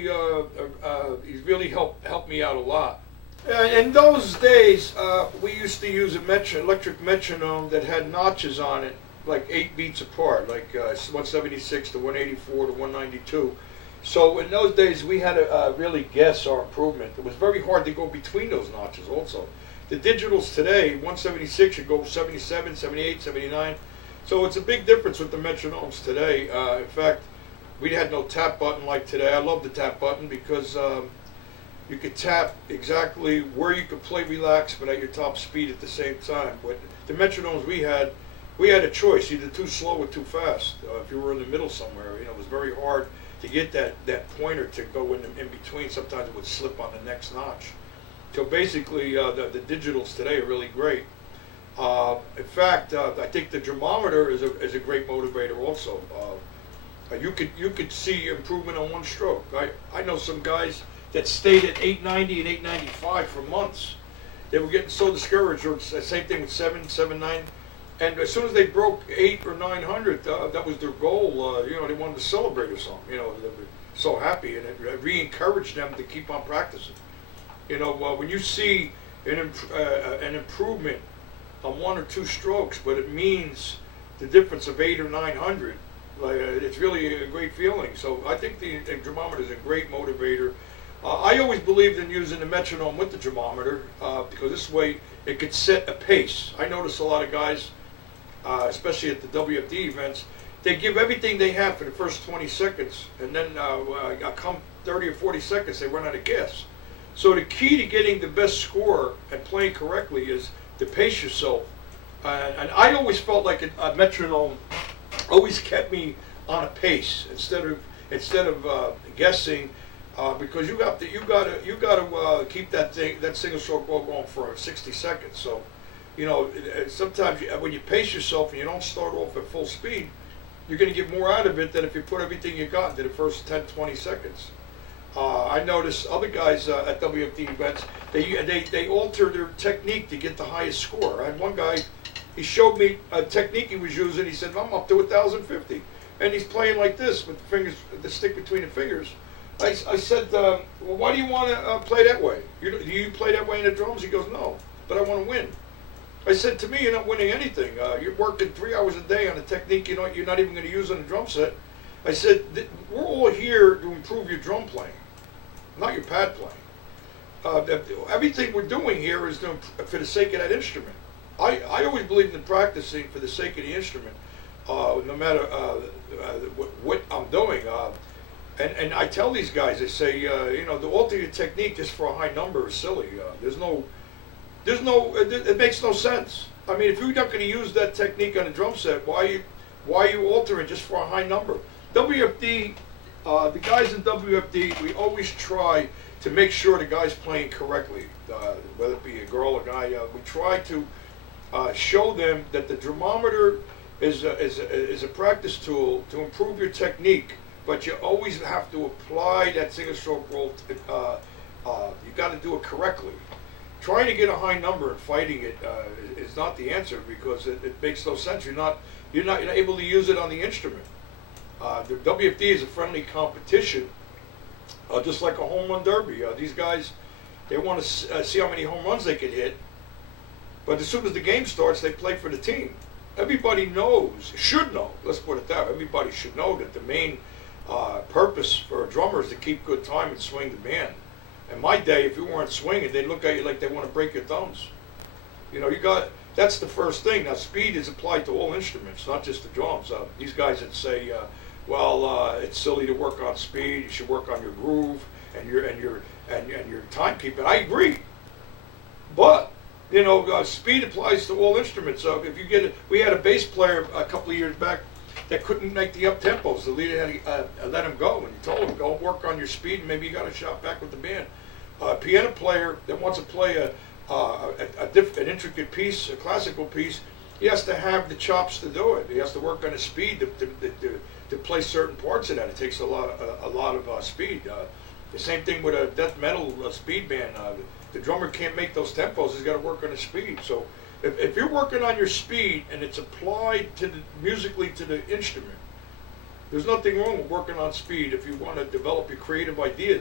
He's really helped me out a lot. In those days, we used to use a electric metronome that had notches on it, like 8 beats apart, like 176 to 184 to 192. So in those days, we had to really guess our improvement. It was very hard to go between those notches also. The digitals today, 176, you go 77, 78, 79. So it's a big difference with the metronomes today. In fact, we had no tap button like today. I love the tap button because you could tap exactly where you could play relax but at your top speed at the same time. But the metronomes we had a choice, either too slow or too fast. If you were in the middle somewhere, it was very hard to get that pointer to go in between. Sometimes it would slip on the next notch. So basically, the digitals today are really great. In fact, I think the drummometer is a great motivator also. You could see improvement on one stroke. I know some guys that stayed at 890 and 895 for months. They were getting so discouraged. Or same thing with 779. And as soon as they broke 800 or 900, that was their goal. They wanted to celebrate or something. They were so happy, and it re-encouraged them to keep on practicing. When you see an improvement on 1 or 2 strokes, but it means the difference of 800 or 900. It's really a great feeling. So I think the drummometer is a great motivator. I always believed in using the metronome with the drummometer because this way it could set a pace. I notice a lot of guys, especially at the WFD events, they give everything they have for the first 20 seconds, and then come 30 or 40 seconds, they run out of gas. So the key to getting the best score and playing correctly is to pace yourself. And I always felt like a metronome always kept me on a pace instead of guessing, because you got to keep that single stroke ball going for 60 seconds. So sometimes when you pace yourself and you don't start off at full speed, you're going to get more out of it than if you put everything you got into the first 10-20 seconds. I noticed other guys at WFD events, they alter their technique to get the highest score. I had one guy, he showed me a technique he was using. He said, I'm up to 1,050. And he's playing like this with the stick between the fingers. I said, well, why do you want to play that way? Do you play that way in the drums? He goes, no, but I want to win. I said, to me, you're not winning anything. You're working 3 hours a day on a technique you're not even going to use on a drum set. I said, we're all here to improve your drum playing, not your pad playing. Everything we're doing here is for the sake of that instrument. I always believed in practicing for the sake of the instrument, no matter what I'm doing. And I tell these guys, I say, to alter your technique just for a high number is silly. It makes no sense. I mean, if you're not going to use that technique on a drum set, why are you altering just for a high number? WFD, the guys in WFD, we always try to make sure the guy's playing correctly, whether it be a girl or guy. We try to show them that the drummometer is a practice tool to improve your technique, but you always have to apply that single stroke roll. You got to do it correctly. Trying to get a high number and fighting it is not the answer, because it makes no sense. You're not able to use it on the instrument. The WFD is a friendly competition, just like a home run derby. These guys, they want to see how many home runs they can hit. But as soon as the game starts, they play for the team. Everybody knows, should know, let's put it that way, everybody should know that the main purpose for a drummer is to keep good time and swing the band. In my day, if you weren't swinging, they'd look at you like they want to break your thumbs. That's the first thing. Now, speed is applied to all instruments, not just the drums. These guys that say, it's silly to work on speed, you should work on your groove and your timekeeping. I agree. But speed applies to all instruments. So if we had a bass player a couple of years back that couldn't make the up tempos. The leader had to let him go, and he told him, "Go work on your speed, and maybe you got a shot back with the band." A piano player that wants to play an intricate piece, a classical piece, he has to have the chops to do it. He has to work on his speed to play certain parts of that. It takes a lot of speed. The same thing with a death metal speed band. The drummer can't make those tempos. He's got to work on his speed. So if you're working on your speed and it's applied musically to the instrument, There's nothing wrong with working on speed if you want to develop your creative ideas.